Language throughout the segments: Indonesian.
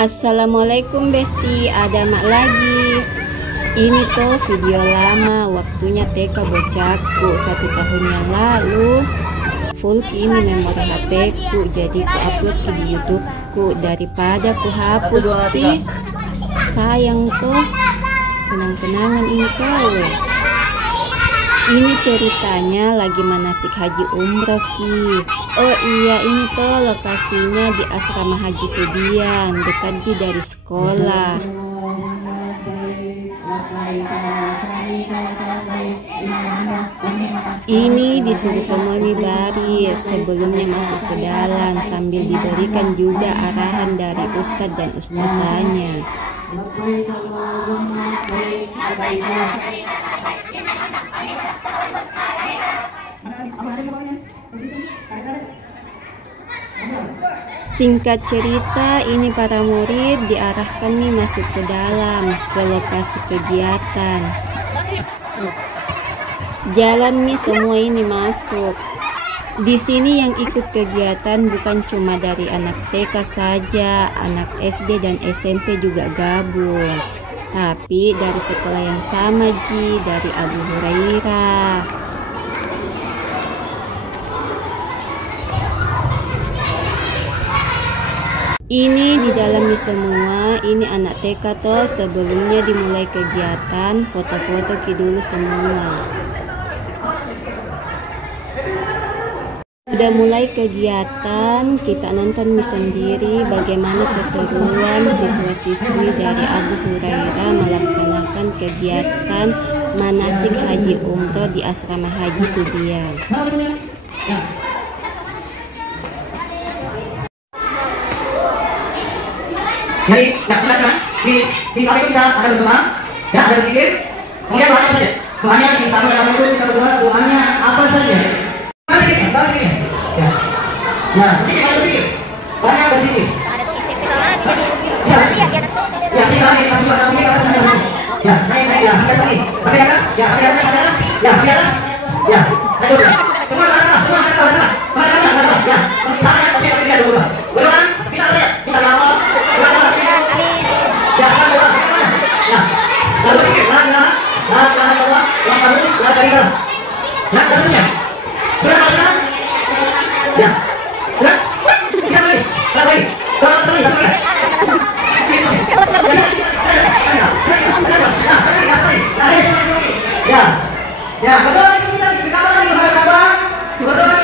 Assalamualaikum Besti, ada mak lagi. Ini tuh video lama, waktunya TK bocahku 1 tahun yang lalu. Full ini memori HP ku, jadi ku upload di YouTube ku daripada ku hapus ki. Sayang tuh, kenang-kenangan ini kawe. Ini ceritanya lagi manasik haji umroh ki. Oh iya, ini tuh lokasinya di asrama Haji Sudian, dekat dari sekolah. Ini disuruh semua baris sebelumnya masuk ke dalam, sambil diberikan juga arahan dari ustadz dan ustazahnya. Singkat cerita, ini para murid diarahkan nih masuk ke dalam, ke lokasi kegiatan. Jalan nih semua ini masuk. Di sini yang ikut kegiatan bukan cuma dari anak TK saja, anak SD dan SMP juga gabung. Tapi dari sekolah yang sama dari Abu Hurairah. Ini di dalamnya semua, ini anak TK toh sebelumnya dimulai kegiatan, foto-foto dulu semua. Udah mulai kegiatan, kita nonton sendiri bagaimana keseruan siswa-siswi dari Abu Hurairah melaksanakan kegiatan manasik haji umroh di asrama Haji Sudian. Jadi laksanakan di saat itu kita akan berdoa, ya ada berzikir, kemudian doa apa saja. Doanya di saat itu kita berdoa, doanya apa saja. Berzikir. Ya, berzikir, berzikir. Doanya berzikir. Ya, kita naik, ya, naik, ya, sampai di atas, ya, sampai di atas, ya, terus, semua ke atas, ya, caranya pasti kita lihat dulu, berdoa, kita lihat, kita lama. Ya, berdoa di sini lagi, berdoa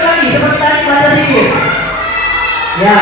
lagi seperti tadi pada sini. Ya.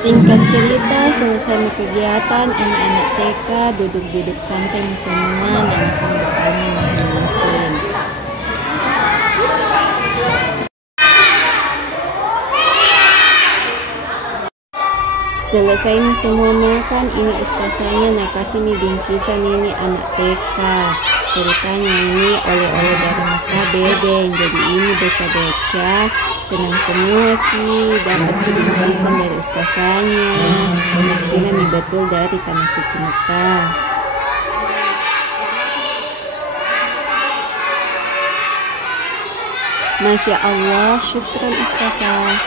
Singkat cerita, selesai kegiatan, anak-anak TK duduk-duduk santai semua nonton doanya masing-masing. Selesai nih semua makan, ini ustazanya nak kasih nih bingkisan ini anak TK. Ceritanya ini oleh-oleh dari Mekah Bedeng. Jadi ini bocah-bocah senang semua ki dapat bingkisan dari ustazanya. Kira nih betul dari tanah suci Mekah. Masya Allah, syukran ustazah.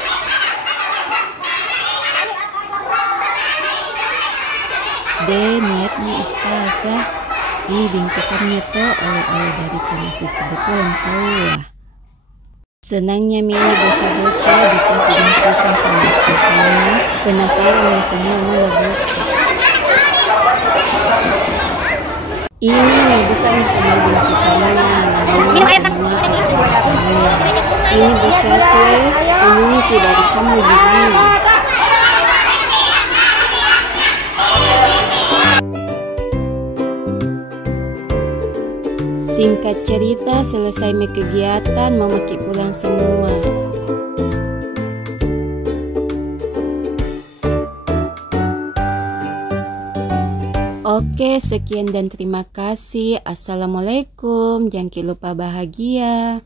Niatnya ustazah, ini bingkisannya tuh oleh-oleh dari tanah suci betul lah. Senangnya Mili bocah-bocah dikasih bingkisan sama ustazahnya. Penasaran nih semua mana bocah. Ini nih bukan semua bingkisannya, namanya semua ustazahnya. Ini bocah kue, semuanya tidak dicampur begini. Singkat cerita, selesai kegiatan, mau maki pulang semua. Oke, sekian dan terima kasih. Assalamualaikum. Jangan lupa bahagia.